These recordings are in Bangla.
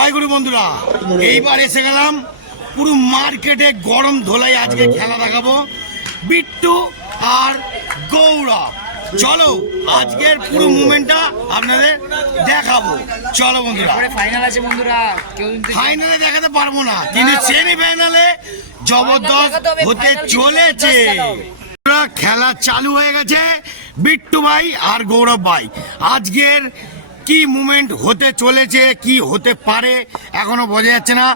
জয়গুরু বন্ধুরা, এইবার এসে গেলাম পুরো মার্কেটে গরম ধোলাই। আজকে খেলা দেখাবো বিট্টু আর গৌরব। চলো আজকের পুরো মুভমেন্টটা আপনাদের দেখাবো। চলো বন্ধুরা, ফাইনাল আছে বন্ধুরা, ফাইনালে দেখাতে পারবো না, কিন্তু সেমি ফাইনালে জবরদস্ত হতে চলেছে। খেলা চালু হয়ে গেছে। বিট্টু ভাই আর গৌরব ভাই আজকের কি মুভমেন্ট হতে চলেছে, কি হতে পারে এখনো বোঝা যাচ্ছে না।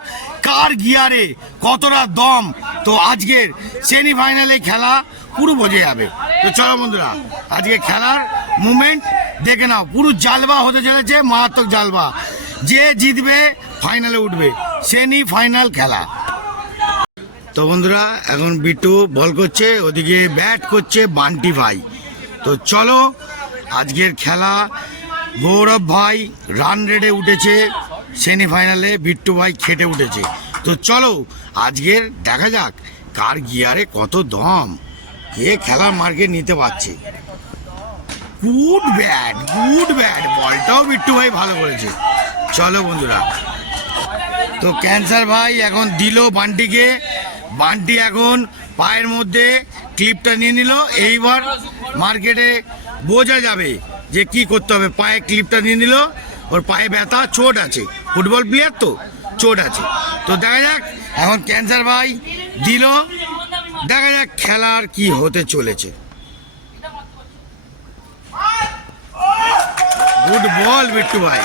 কার গিয়ারে কতটা দম, তো আজকের সেমিফাইনালে খেলা পুরো বোঝা যাবে। তো চলো বন্ধুরা, আজকে খেলার মুভমেন্ট দেখে নাও। পুরো জালবা হতে চলেছে, মারাত্মক জালবা। যে জিতবে ফাইনালে উঠবে, সেমিফাইনাল খেলা। তো বন্ধুরা, এখন বিট্টু বল করছে, ওদিকে ব্যাট করছে বান্টি ভাই। তো চলো আজকের খেলা। গৌরব ভাই রান রেটে উঠেছে সেমিফাইনালে, বিট্টু ভাই খেটে উঠেছে। তো চলো আজকের দেখা যাক কার গিয়ারে কত দম, কে খেলার মার্কে নিতে পারছে। গুড ব্যাট, বলটাও বিট্টু ভাই ভালো করেছে। চলো বন্ধুরা, তো ক্যান্সার ভাই এখন দিল বান্টিকে। বান্টি এখন পায়ের মধ্যে ক্লিপটা নিয়ে নিল। এইবার মার্কেটে বোঝা যাবে যে কি করতে হবে। পায়ে ক্লিপটা নিয়ে নিল, ওর পায়ে ব্যথা, চোট আছে, ফুটবল প্লেয়ার তো চোট আছে। তো দেখা যাক এখন ক্যান্সার ভাই দিল, দেখা যাক খেলার কি হতে চলেছে। গুড বল বিট্টু ভাই।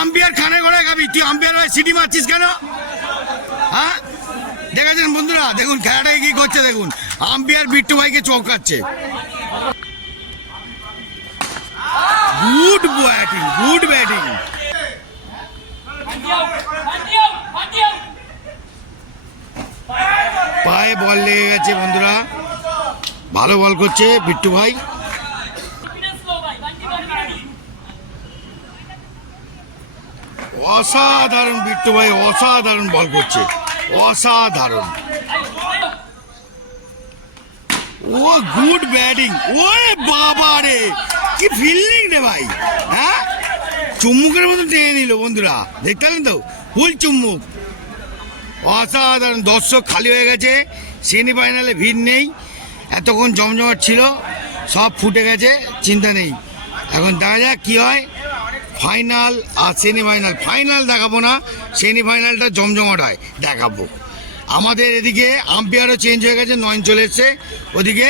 আম্পিয়ার খানে করে খাবি তুই, আম্পিয়ার ভাই সিটি মারছিস কেন? হ্যাঁ দেখেছেন বন্ধুরা, দেখুন খেলাটাকে কি করছে, দেখুন আম্পিয়ার বিট্টু ভাইকে চৌকাচ্ছে। Good batting. পায়ে বল লেগে গেছে বন্ধুরা, ভালো বল করছে বিট্টু ভাই। অসাধারণ বিট্টু ভাই, অসাধারণ বল করছে, অসাধারণ। ও গুড ব্যাটিং। ওরে বাবা রে, কি ফিল্ডিং রে ভাই। হ্যাঁ, চুম্বুকের মতো টেনে নিল বন্ধুরা, দেখতে পেলেন তো, ফুল চুম্বুক। অসাধারণ। দর্শক খালি হয়ে গেছে, সেমিফাইনালে ভিড় নেই। এতক্ষণ জমজমাট ছিল, সব ফুটে গেছে, চিন্তা নেই। এখন দেখা যাক কি হয়। ফাইনাল আর সেমিফাইনাল, ফাইনাল দেখাবো না, সেমিফাইনালটা জমজমাট হয় দেখাবো। আমাদের এদিকে আম্পায়ারও চেঞ্জ হয়ে গেছে, 9 চলে এসছে, ওদিকে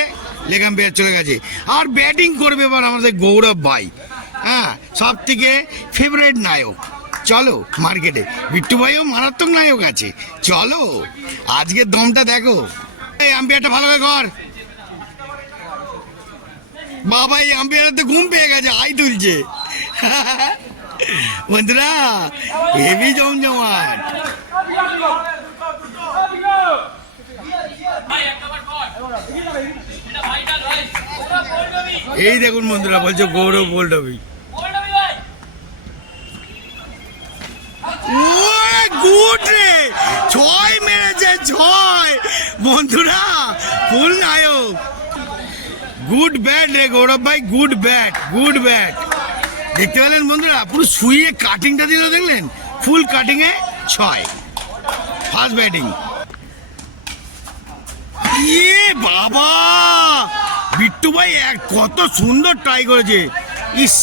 লেগ আম্পায়ার চলে গেছে। আর ব্যাটিং করবে এবার আমাদের গৌরব ভাই। হ্যাঁ, সব থেকে ফেভারিট নায়ক। চলো মার্কেটে বিট্টু ভাইও মারাত্মক নায়ক আছে। চলো আজকের দমটা দেখো। এই আম্পায়ারটা ভালোভাবে কর বাবা, এই আম্পায়ার তো ঘুম পেয়ে গেছে, আই তুলছে বন্ধুরা, হেভি জমজমাট। এই দেখুন বন্ধুরা, বলছে গৌরব বোল্ডবি। গুড রে, 6 মেরেছে, 6 বন্ধুরা, ফুল নায়ক। গুড ব্যাট রে গৌরব ভাই, গুড ব্যাট। দেখতে পেলেন বন্ধুরা, পুরো শুয়ে কাটিংটা দিল, দেখলেন ফুল কাটিং এ 6, ফার্স্ট ব্যাটিং। ইয়ে বাবা, বিট্টু ভাই কত সুন্দর ট্রাই করেছে। ইস,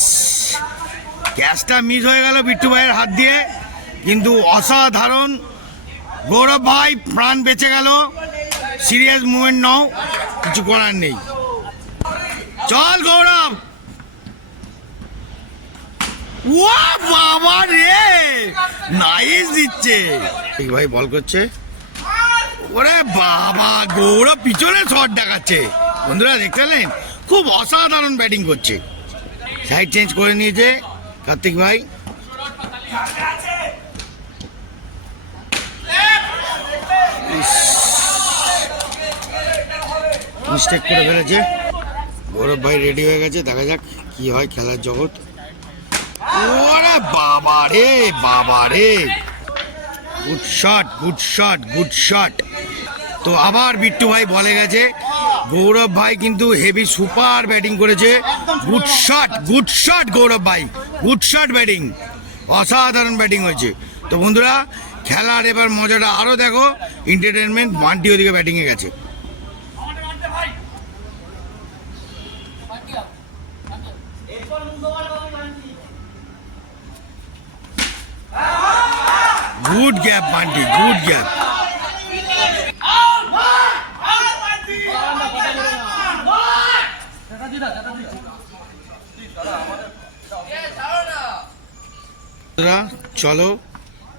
ক্যাচটা মিস হয়ে গেল বিট্টু ভাইয়ের হাত দিয়ে, কিন্তু অসাধারণ। গৌরব ভাই প্রাণ বেঁচে গেল। সিরিয়াস মুভমেন্ট নাও, কিছু করার নেই। চল গৌরব। ও বাবা রে, নাইস দিচ্ছে। ঠিক ভাই বল করছে। ওরে বাবা, গৌরব পিছনে শট দেখাচ্ছে বন্ধুরা, দেখতে পেলেন, খুব অসাধারণ ব্যাটিং করছে। সাইড চেঞ্জ করে নিয়েছে কার্তিক ভাই। মিস্টেক করে ফেলেছে। গৌরব ভাই রেডি হয়ে গেছে, দেখা যাক কি হয় খেলার জগৎ। ওরে বাবা রে, গুড শট। তো আবার বিট্টু ভাই বলে গেছে, গৌরব ভাই কিন্তু হেভি সুপার ব্যাটিং করেছে। গুড শট গৌরব ভাই, গুড শট ব্যাটিং, অসাধারণ ব্যাটিং হয়েছে। তো বন্ধুরা খেলার এবার মজাটা আরো দেখো, এন্টারটেনমেন্ট। বান্টি ওদিকে ব্যাটিংয়ে গেছে। Good gap Bunty, good gap. চলো,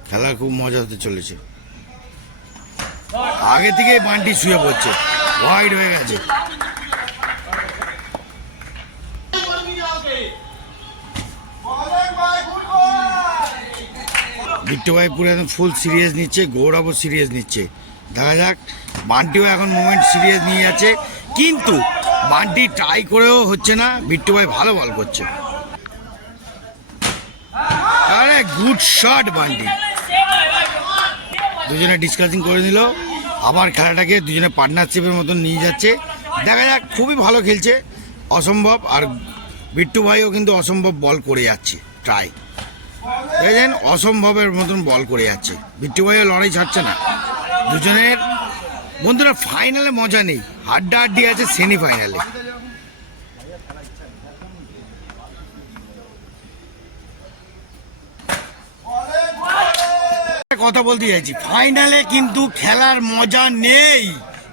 খেলা খুব মজা হতে চলেছে। আগে থেকে বান্টি শুয়ে পড়ছে, ওয়াইড হয়ে গেছে। বিট্টু ভাই পুরো একদম ফুল সিরিয়াস নিচ্ছে, গৌরবও সিরিয়াস নিচ্ছে। দেখা যাক, বান্টিও এখন মোমেন্ট সিরিয়াস নিয়ে যাচ্ছে, কিন্তু বান্টি ট্রাই করেও হচ্ছে না। বিট্টু ভাই ভালো বল করছে। আরে গুড শট বান্টি। দুজনে ডিসকাসিং করে নিল, আবার খেলাটাকে দুজনে পার্টনারশিপের মতন নিয়ে যাচ্ছে। দেখা যাক, খুবই ভালো খেলছে, অসম্ভব। আর বিট্টু ভাইও কিন্তু অসম্ভব বল করে যাচ্ছে, ট্রাই দেখেন, অসম্ভবের মতন বল করে যাচ্ছে। বিট্টু ভাইও লড়াই ছাড়ছে না। দুজনের বন্ধুরা ফাইনালে মজা নেই, হাড্ডাহাড্ডি আছে সেমিফাইনালে। কথা বলতে চাইছি, ফাইনালে কিন্তু খেলার মজা নেই।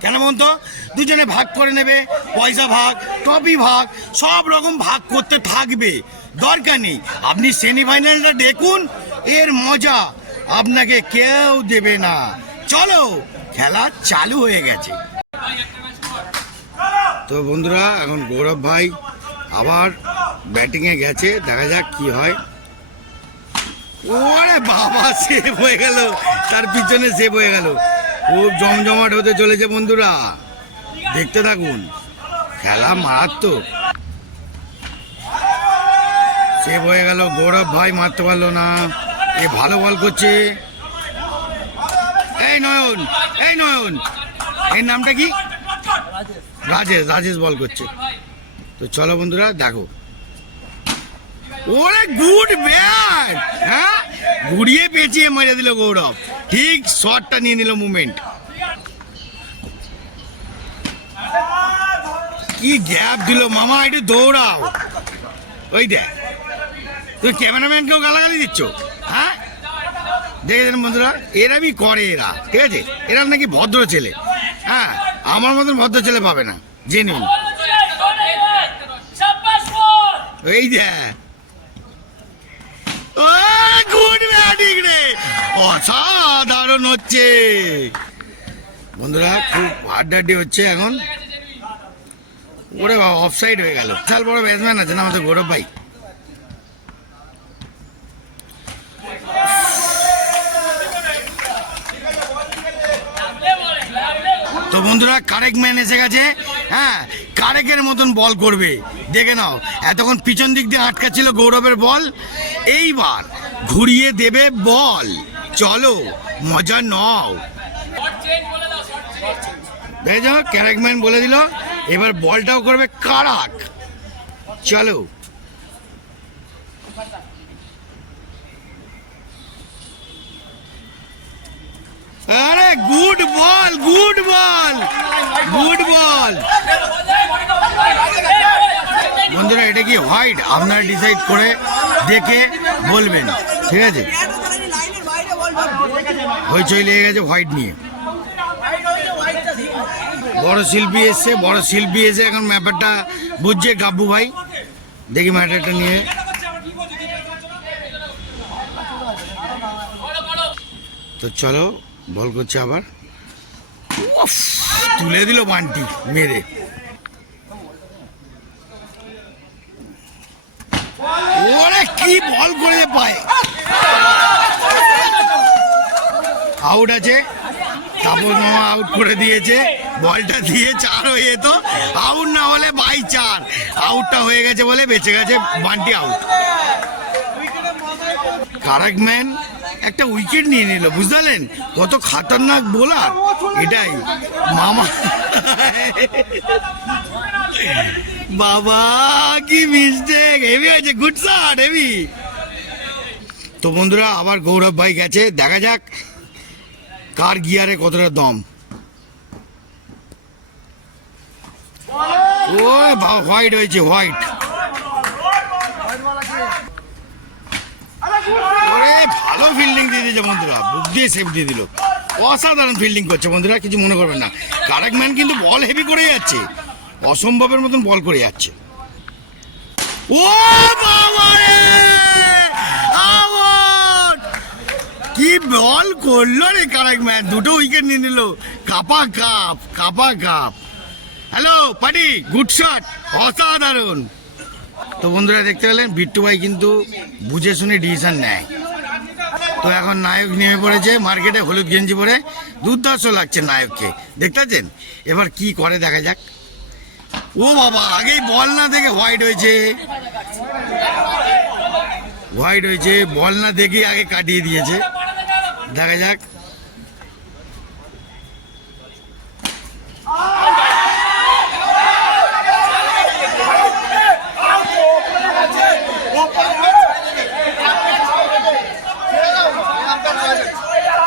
কেন বলুন তো? দুজনে ভাগ করে নেবে, পয়সা ভাগ, ট্রফি ভাগ, সব রকম ভাগ করতে থাকবে, দরকার নেই। আপনি সেমিফাইনালটা দেখুন, এর মজা আপনাকে কেউ দেবে না। চলো, খেলা চালু হয়ে গেছে। তো বন্ধুরা এখন গৌরব ভাই আবার ব্যাটিংয়ে গেছে, দেখা যাক কি হয়। ওরে বাবা, সেভ হয়ে গেল, তার পিছনে সেভ হয়ে গেল। খুব জমজমাট হতে চলেছে বন্ধুরা, দেখতে থাকুন, খেলা মারাত্মক। সেভ হয়ে গেল, গৌরব ভাই মারতে পারলো না। এ ভালো বল করছে। এই নয়ন, এই নয়ন, এর নামটা কি? রাজেশ বল করছে। তো চলো বন্ধুরা দেখো। ওরে গুড ব্যাট, হ্যাঁ, ঘুরিয়ে পেঁচিয়ে মেরে দিল গৌরব, ঠিক শটটা নিয়ে নিল মুভমেন্ট। কি গ্যাপ দিল মামা, একটু দৌড়াও। ওই দেখ, তুমি ক্যামেরাম্যানকেও গালাগালি দিচ্ছ, হ্যাঁ? দেখেছেন বন্ধুরা, এরাই করে এরা, ঠিক আছে? এরা নাকি ভদ্র ছেলে, হ্যাঁ, আমার মতন ভদ্র ছেলে পাবে না, জেনে। এই দেখ, গুড ব্যাটিং রে, অসাধারণ হচ্ছে বন্ধুরা, খুব হাড্ডাহাড্ডি হচ্ছে এখন। ওরে বাবা, অফসাইড হয়ে গেল। বিশাল বড় ব্যাটসম্যান আছে না আমাদের গৌরব ভাই। তো বন্ধুরা কারেক্ট ম্যান এসে গেছে, হ্যাঁ, কারেকের মতন বল করবে, দেখে নাও। এতক্ষণ পিছন দিক দিয়ে আটকা ছিল গৌরবের বল, এইবার ঘুরিয়ে দেবে বল। চলো, মজা নাও। দেখো, কারেক্ট ম্যান বলে দিল, এবার বলটাও করবে কারাক। চলো, আরে good ball, good ball, good ball. বন্ধুরা এটা কি হোয়াইট? আপনারা ডিসাইড করে দেখে বলবেন, ঠিক আছে? হইচই লেগে গেছে হোয়াইট নিয়ে। বড় শিল্পী এসে এখন ব্যাপারটা বুঝছে গাব্বু ভাই। দেখি ম্যাটারটা নিয়ে। তো চলো, বল করছে আবার, তুলে দিল বান্টি মেরে। ওরে কি বল করে পায়, আউট আছে। তাপস মামা আউট করে দিয়েছে, বলটা দিয়ে 4 হয়ে যেত, আউট না হলে বাই 4। আউটটা হয়ে গেছে বলে বেঁচে গেছে বান্টি, আউট। কারেক্ট ম্যান একটা উইকেট নিয়ে নিল, বুঝতে পারলেন? কত খাতারনাক বোলার, এটাই মামা। বাবা কি মিস্টেক, হেভি হয়েছে, গুড শট, হেভি। তো বন্ধুরা আবার গৌরব ভাই গেছে, দেখা যাক কার গিয়ারে কতটা দম। ও হোয়াইট হয়েছে, হোয়াইট। ওরে ভালো ফিল্ডিং দিয়ে দিয়েছে বন্ধুরা, বুক দিয়ে সেভ দিয়ে দিল। অসাধারণ ফিল্ডিং করছে বন্ধুরা, কিছু মনে করবেন না। কারেক্ট ম্যান কিন্তু বল হেভি করে যাচ্ছে, অসম্ভবের মতন বল করে যাচ্ছে। ও বাবা রে, আউট! কি বল করলো রে কারেক্ট ম্যান, দুটো উইকেট নিয়ে নিল। কাপা কাপ, কাপা কাপ। হ্যালো পাটি, গুড শট, অসাধারণ। তো বন্ধুরা দেখতে পেলেন বিট্টু ভাই কিন্তু বুঝে শুনে ডিসিশন নেয়। তো এখন নায়ক নেমে পড়েছে মার্কেটে, হলুদ গেঞ্জি পরে, দুর্ধর্ষ লাগছে নায়ককে, দেখতে পাচ্ছেন। এবার কি করে দেখা যাক। ও বাবা, আগেই বল না দেখে হোয়াইট হয়েছে, হোয়াইট হয়েছে, বল না দেখে আগে কাটিয়ে দিয়েছে। দেখা যাক।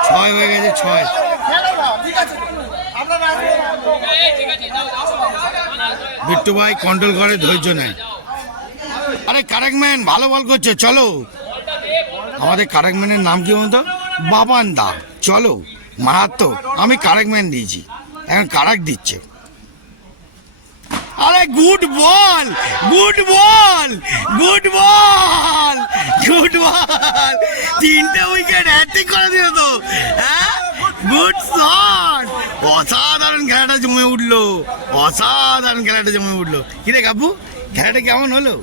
ছয় হয়ে গেছে, ছয়। বিট্টু ভাই কন্ট্রোল করে, ধৈর্য নেয়। আরে কারেক্ট ম্যান ভালো বল করছো, চলো। আমাদের কারেক্ট ম্যানের নাম কি বলতো? বাবান দা। চলো মারাত্মক, আমি কারেক্ট ম্যান দিয়েছি, এখন কারেক্ট দিচ্ছে। আরে good ball, good ball, good ball, good ball. তিনটে উইকেট হ্যাট্রিক করে দিল তো, হ্যাঁ, গুড শট। অসাধারণ খেলাটা জমে উঠলো, অসাধারণ খেলাটা জমে উঠলো। কি রে কাপু, খেলাটা কেমন হলো?